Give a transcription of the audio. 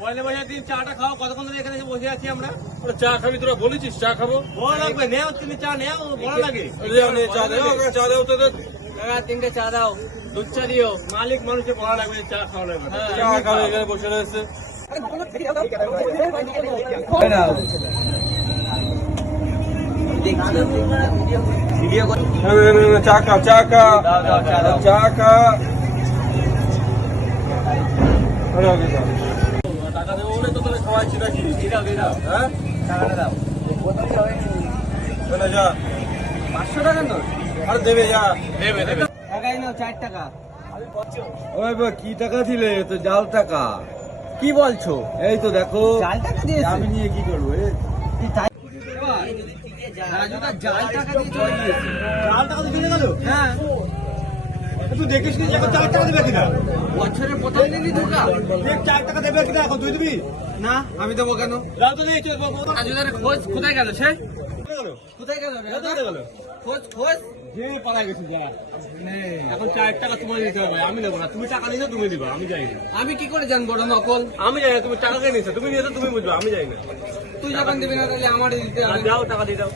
পয়লা বৈশাখ দিন চাটা খাও, কতক্ষণ ধরে এখানে বসে আছি আমরা। চা খাবি, তোরা বলেছিস চা খাবো। বড় লাগবে, নেও তুমি চা নেও, বড় লাগে। চা দেও তোদের। তিনটে চা দাও, দুধ চা দিও। মালিক মানুষের বড় লাগবে, চা খাওয়া লাগবে। চা খাবে এখানে বসে রয়েছে। চা খা, চা খা, চা খা। টাকা দেবো বলে তো তোদের খাওয়াচ্ছি নাকি? হ্যাঁ, টাকাটা দাও। চলে যা। 500 টাকা নোট? আর দেবে যা। দেবে দেবে। টাকাই নাও, 4 টাকা। ওই বা কি টাকা দিলে? তো জাল টাকা। কি বলছো? এই তো দেখো, জাল টাকা দিয়েছে? আমি নিয়ে কি করবো? রাজু দা জাল টাকা দিয়ে চলে গিয়েছে। জাল টাকা দিয়ে চলে গেল? হ্যাঁ, তুই দেখিস নি এখন 4 টাকা দেবে কিনা? বছরের প্রথম দিনই ঢোকা। দেখ 4 টাকা দেবে কিনা, এখন তুই দিবি? না, আমি দেবো কেন? জাল তো নেই, চল রাজুদার খোঁজ কোথায় গেল সে? কোথায় গেল রে? খোঁজ খোঁজ যে পাড়ায় গেছিস যা। এখন 4 টাকা তোমার দিতে হবে, আমি দেবো না। তুমি টাকা নিয়েছো, তুমি দিবা, আমি যাই না। আমি কি করে জানবো ওটা নকল? আমি যাই না, তুমি টাকা কে নিয়েছো, তুমি নিয়েছো তুমি বুঝবে, আমি যাই না। তুই যখন দিবি না তাহলে আমারই দিতে হবে। যাও টাকা দিয়ে দাও।